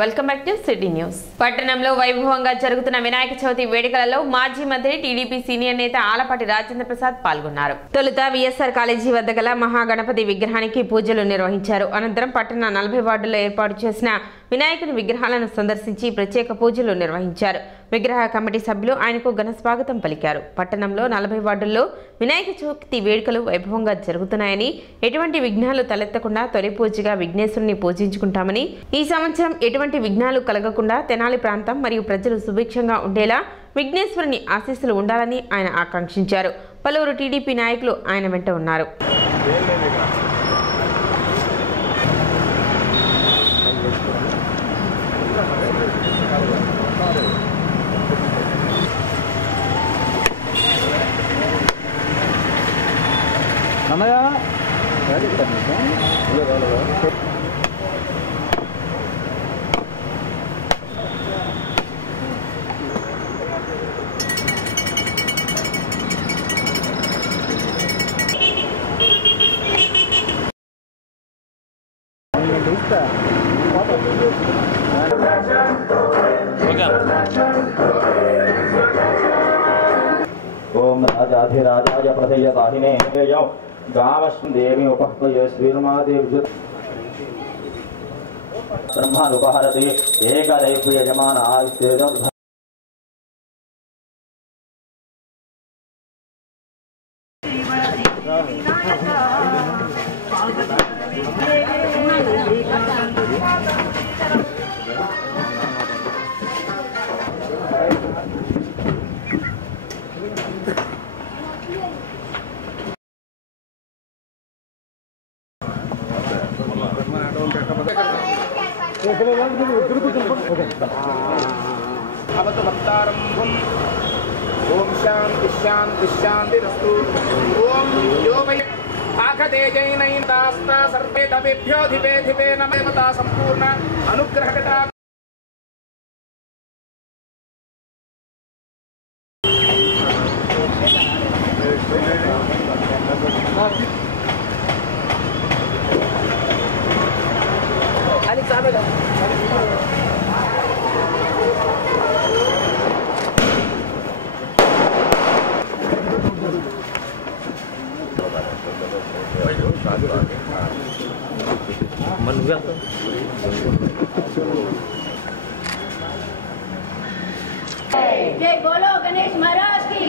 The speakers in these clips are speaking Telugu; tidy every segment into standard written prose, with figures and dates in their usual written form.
Welcome back to city news. పట్టణంలో వైభవంగా జరుగుతున్న వినాయక చవితి వేడుకలలో మాజీ మంత్రి టీడీపీ సీనియర్ నేత ఆలపాటి రాజేంద్ర ప్రసాద్ పాల్గొన్నారు. తొలుత విఎస్ఆర్ కాలేజీ వద్ద గల మహాగణపతి విగ్రహానికి పూజలు నిర్వహించారు. అనంతరం పట్టణ 40 వార్డుల్లో ఏర్పాటు చేసిన వినాయకుని విగ్రహాలను సందర్శించి ప్రత్యేక పూజలు నిర్వహించారు. విగ్రహ కమిటీ సభ్యులు ఆయనకు ఘన స్వాగతం పలికారు. పట్టణంలో 40 వార్డుల్లో వినాయక చవితి వేడుకలు వైభవంగా జరుగుతున్నాయని, ఎటువంటి విఘ్నాలు తలెత్తకుండా తొలి పూజగా విఘ్నేశ్వరుని పూజించుకుంటామని, ఈ సంవత్సరం ఎటువంటి విఘ్నాలు కలగకుండా తెనాలి ప్రాంతం మరియు ప్రజలు సుభిక్షంగా ఉండేలా విఘ్నేశ్వరుని ఆశీస్సులు ఉండాలని ఆయన ఆకాంక్షించారు. పలువురు టీడీపీ నాయకులు ఆయన వెంట ఉన్నారు. ओम राजाधिराजाय प्रथयताहिने यो गामस्म देवी उपहृय श्रीर्मादेव ब्रह्मानुपहरति एकदैव यजमान आयुष्येदं ओम शांति शांति शांति रस्तु ओम यो वै आखते जैनैतास्ता सर्वे तवेभ्यो धिपे धिपे नमेवता संपूर्ण अनुग्रहकटा जय बोलो गणेश महाराज की।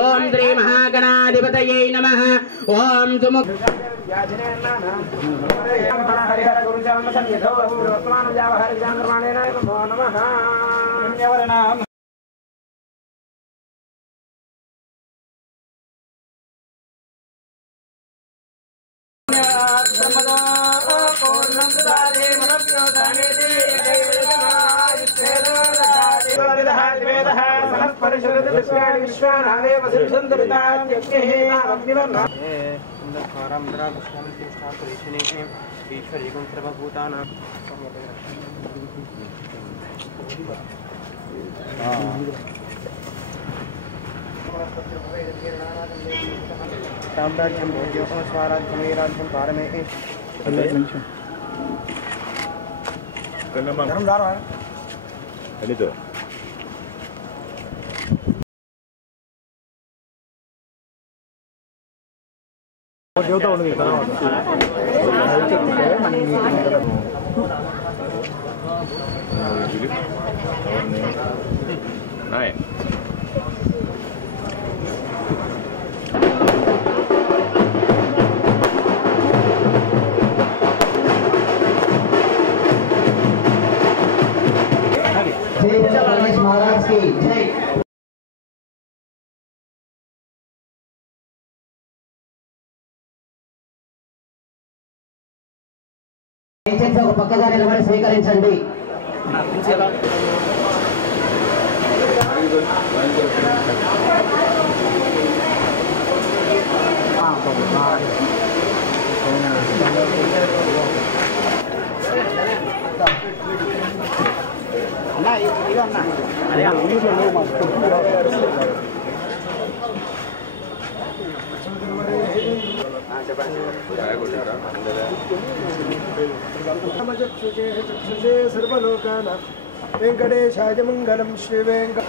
ओम श्री महागणाधिपतये नमः। ओम सुमुख ईश्वरी सर्वभूतानां సామ్రాజ్యం స్వరాజ్యం ఏ రాజ్యం పారమే गणेश महाराज की जय। ఒక పక్కగా నిలబడి స్వీకరించండి. सर्वलोकानां वेंकटेशाय मंगलम श्री वेंकट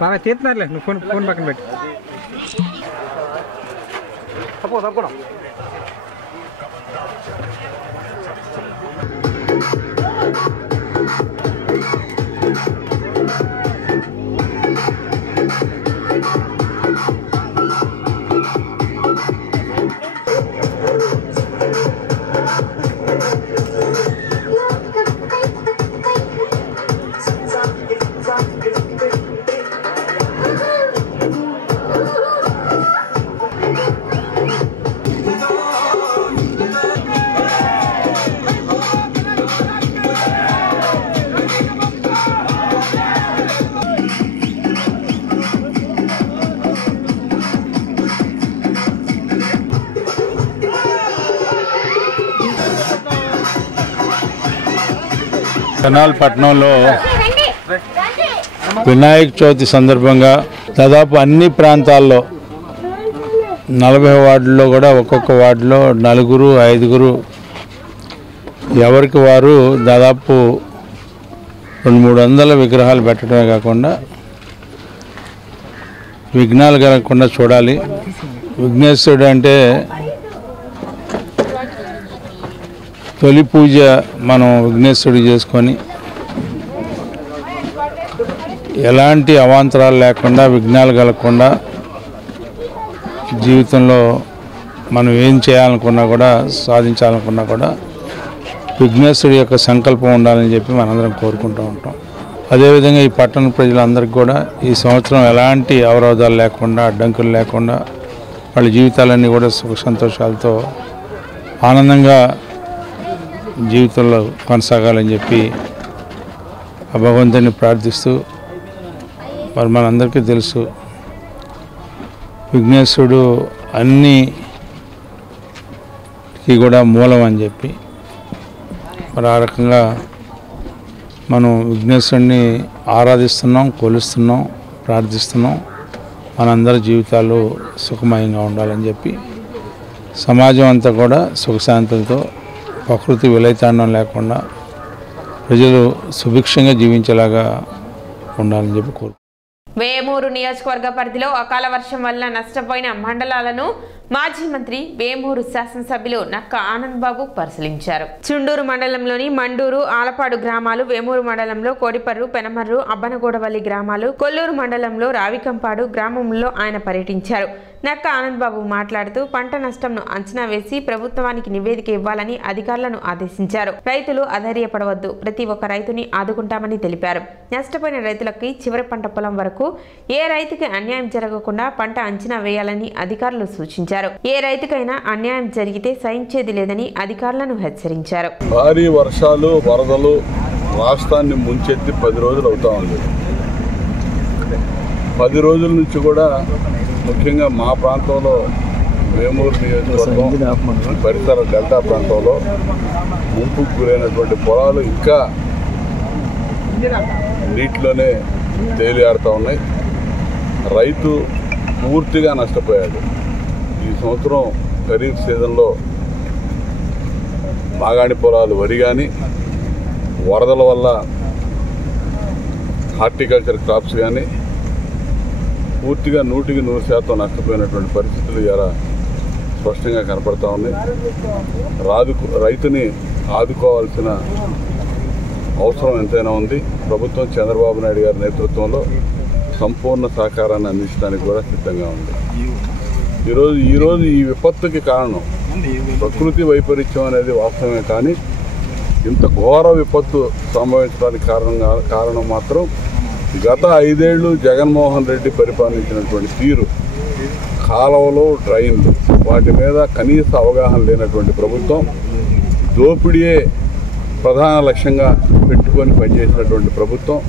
బాగా తీస్తున్నారులే నువ్వు ఫోన్ ఫోన్ పక్కన పెట్టి తప్పకుండా తెనాలి పట్టణంలో వినాయక చవితి సందర్భంగా దాదాపు అన్ని ప్రాంతాల్లో 40 వార్డుల్లో కూడా ఒక్కొక్క వార్డులో 4-5 ఎవరికి వారు దాదాపు 200-300 విగ్రహాలు పెట్టడమే కాకుండా విఘ్నాలు కలగకుండా చూడాలి. విఘ్నేశ్వరుడు అంటే తొలి పూజ మనం విఘ్నేశ్వరుడు చేసుకొని ఎలాంటి అవాంతరాలు లేకుండా విఘ్నాలు కలగకుండా జీవితంలో మనం ఏం చేయాలనుకున్నా కూడా సాధించాలనుకున్నా కూడా విఘ్నేశ్వరుడి యొక్క సంకల్పం ఉండాలని చెప్పి మనందరం కోరుకుంటూ ఉంటాం. అదేవిధంగా ఈ పట్టణ ప్రజలందరికీ కూడా ఈ సంవత్సరం ఎలాంటి అవరోధాలు లేకుండా అడ్డంకులు లేకుండా వాళ్ళ జీవితాలన్నీ కూడా సుఖ సంతోషాలతో ఆనందంగా జీవితంలో కొనసాగాలని చెప్పి ఆ భగవంతుని ప్రార్థిస్తూ మరి మనందరికీ తెలుసు విఘ్నేశ్వరుడు అన్నికి కూడా మూలం అని చెప్పి మరి ఆ రకంగా మనం విఘ్నేశ్వరుని ఆరాధిస్తున్నాం, కొలుస్తున్నాం, ప్రార్థిస్తున్నాం. మనందరి జీవితాలు సుఖమయంగా ఉండాలని చెప్పి సమాజం అంతా కూడా సుఖశాంతులతో ప్రకృతి విలయతాండం లేకుండా ప్రజలు సుభిక్షంగా జీవించేలాగా ఉండాలని చెప్పి కోరు. వేమూరు నియోజకవర్గ పరిధిలో అకాల వర్షం వల్ల నష్టపోయిన మండలాలను మాజీ మంత్రి వేమూరు శాసనసభ్యులు నక్క ఆనంద్ బాబు పరిశీలించారు. చుండూరు మండలంలోని మండూరు, ఆలపాడు గ్రామాలు, వేమూరు మండలంలో కోడిపర్రు, పెనమర్రు, అబ్బనగూడవల్లి గ్రామాలు, కొల్లూరు మండలంలో రావికంపాడు గ్రామంలో ఆయన పర్యటించారు. నక్క ఆనంద్ బాబు మాట్లాడుతూ పంట నష్టంను అంచనా వేసి ప్రభుత్వానికి నివేదిక ఇవ్వాలని అధికారులను ఆదేశించారు. రైతులు అధైర్యపడవద్దు, ప్రతి ఒక్క రైతుని ఆదుకుంటామని తెలిపారు. నష్టపోయిన రైతులకి చివరి పంట పొలం వరకు ఏ రైతుకి అన్యాయం జరగకుండా పంట అంచనా వేయాలని అధికారులు సూచించారు. ఏ రైతుకైనా అన్యాయం జరిగితే సహించేది లేదని అధికారులను హెచ్చరించారు. భారీ వర్షాలు, వరదలు రాష్ట్రాన్ని ముంచెత్తి 10 రోజులు అవుతా ఉంది. 10 రోజుల నుంచి కూడా ముఖ్యంగా మా ప్రాంతంలో వేమూరు నియోజకవర్గం పరిసర డెల్టా ప్రాంతంలో ముంపుకు గురైనటువంటి పొలాలు ఇంకా నీటిలోనే తేలియాడుతూ ఉన్నాయి. రైతు పూర్తిగా నష్టపోయాడు. ఈ సంవత్సరం ఖరీఫ్ సీజన్లో మాగాణి పొలాలు వరి కానీ, వరదల వల్ల హార్టికల్చర్ క్రాప్స్ కానీ పూర్తిగా 100% నష్టపోయినటువంటి పరిస్థితులు ఇలా స్పష్టంగా కనపడతా ఉన్నాయి. రైతుని ఆదుకోవాల్సిన అవసరం ఎంతైనా ఉంది. ప్రభుత్వం చంద్రబాబు నాయుడు గారి నేతృత్వంలో సంపూర్ణ సహకారాన్ని అందించడానికి కూడా సిద్ధంగా ఉంది. ఈరోజు ఈ విపత్తుకి కారణం ప్రకృతి వైపరీత్యం అనేది వాస్తవమే, కానీ ఇంత ఘోర విపత్తు సంభవించడానికి కారణం మాత్రం గత 5 ఏళ్ళు జగన్మోహన్ రెడ్డి పరిపాలించినటువంటి తీరు. కాలువలు, డ్రైన్లు, వాటి మీద కనీస అవగాహన లేనటువంటి ప్రభుత్వం, దోపిడీయే ప్రధాన లక్ష్యంగా పెట్టుకొని పనిచేసినటువంటి ప్రభుత్వం.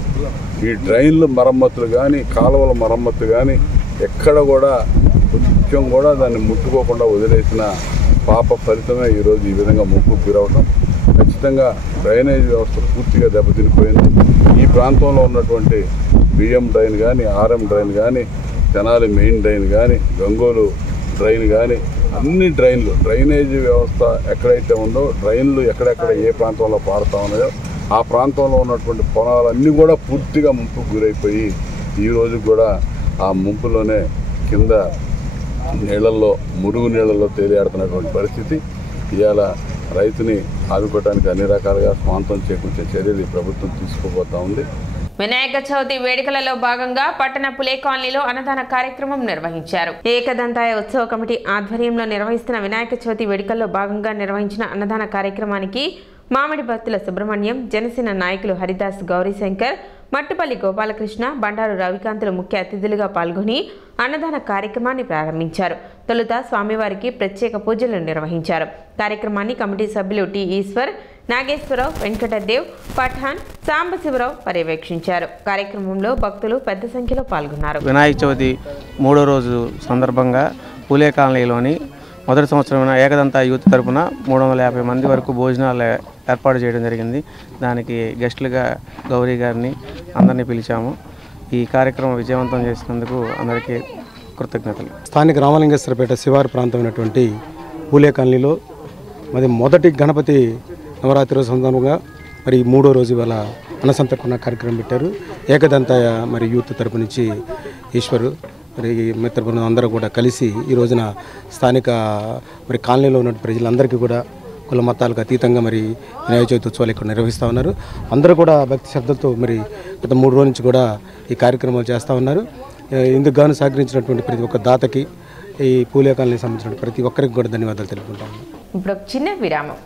ఈ డ్రైన్లు మరమ్మతులు కానీ, కాలువల మరమ్మతు కానీ ఎక్కడ కూడా కొంచెం కూడా దాన్ని ముట్టుకోకుండా వదిలేసిన పాప ఫలితమే ఈరోజు ఈ విధంగా ముప్పుకు గురవడం. ఖచ్చితంగా డ్రైనేజ్ వ్యవస్థ పూర్తిగా దెబ్బతినిపోయింది. ఈ ప్రాంతంలో ఉన్నటువంటి బిఎం డ్రైన్ కానీ, ఆర్ఎం డ్రైన్ కానీ, తెనాలి మెయిన్ డ్రైన్ కానీ, గంగోలు డ్రైన్ కానీ, అన్ని డ్రైనేజీ వ్యవస్థ ఎక్కడైతే ఉందో, డ్రైన్లు ఎక్కడెక్కడ ఏ ప్రాంతంలో పారుతూ ఉన్నాయో ఆ ప్రాంతంలో ఉన్నటువంటి పొలాలన్నీ కూడా పూర్తిగా ముంపుకు గురైపోయి ఈరోజు కూడా ఆ ముంపులోనే కింద నీళ్లలో, మురుగు నీళ్లలో తేలియాడుతున్నటువంటి పరిస్థితి. ఇవాళ రైతుని ఆదుకోవడానికి అన్ని రకాలుగా స్వాంతం చేకూర్చే చర్యలు ఈ ప్రభుత్వం తీసుకోబోతా ఉంది. వినాయక చవితి వేడుకలలో భాగంగా పట్టణ పులే కాలనీలో అన్నదాన కార్యక్రమం నిర్వహించారు. ఏకదంతాయ ఉత్సవ కమిటీ ఆధ్వర్యంలో నిర్వహిస్తున్న వినాయక చవితి వేడుకల్లో భాగంగా నిర్వహించిన అన్నదాన కార్యక్రమానికి మామిడి బత్తుల సుబ్రహ్మణ్యం, జనసేన నాయకులు హరిదాస్, గౌరీశంకర్, మట్టుపల్లి గోపాలకృష్ణ, బండారు రవికాంతులు ముఖ్య అతిథులుగా పాల్గొని అన్నదాన కార్యక్రమాన్ని ప్రారంభించారు. తొలుత స్వామివారికి ప్రత్యేక పూజలు నిర్వహించారు. కార్యక్రమాన్ని కమిటీ సభ్యులు టి ఈశ్వర్, నాగేశ్వరరావు, వెంకటదేవ్, పఠాన్, సాంబశివరావు పర్యవేక్షించారు. కార్యక్రమంలో భక్తులు పెద్ద సంఖ్యలో పాల్గొన్నారు. వినాయక చవితి 3వ రోజు సందర్భంగా పూలే కాలనీలోని మొదటి సంవత్సరమైన ఏకదంత యూత్ తరపున 350 మంది వరకు భోజనాలు ఏర్పాటు చేయడం జరిగింది. దానికి గెస్టులుగా గౌరీ గారిని అందరినీ పిలిచాము. ఈ కార్యక్రమం విజయవంతం చేసినందుకు అందరికీ కృతజ్ఞతలు. స్థానిక రామలింగేశ్వరపేట శివారు ప్రాంతమైనటువంటి పూలే కాలనీలో మరి మొదటి గణపతి నవరాత్రి రోజు సందర్భంగా మరి 3వ రోజు ఇవాళ అన్నసంతర్పణ కార్యక్రమం పెట్టారు. ఏకదంత మరి యూత్ తరపు నుంచి ఈశ్వరు మరి మిత్ర బృందం అందరూ కూడా కలిసి ఈ రోజున స్థానిక మరి కాలనీలో ఉన్న ప్రజలందరికీ కూడా కుల మతాలకు అతీతంగా మరి వినాయక చవితి ఉత్సవాలు ఇక్కడ నిర్వహిస్తూ ఉన్నారు. అందరూ కూడా భక్తి శ్రద్ధలతో మరి గత 3 రోజుల నుంచి కూడా ఈ కార్యక్రమాలు చేస్తూ ఉన్నారు. ఇందుకు గాను సహకరించినటువంటి ప్రతి ఒక్క దాతకి, ఈ పూలే కాలనీకి సంబంధించిన ప్రతి ఒక్కరికి కూడా ధన్యవాదాలు తెలుపుకుంటాము. ఇప్పుడు చిన్న విరామం.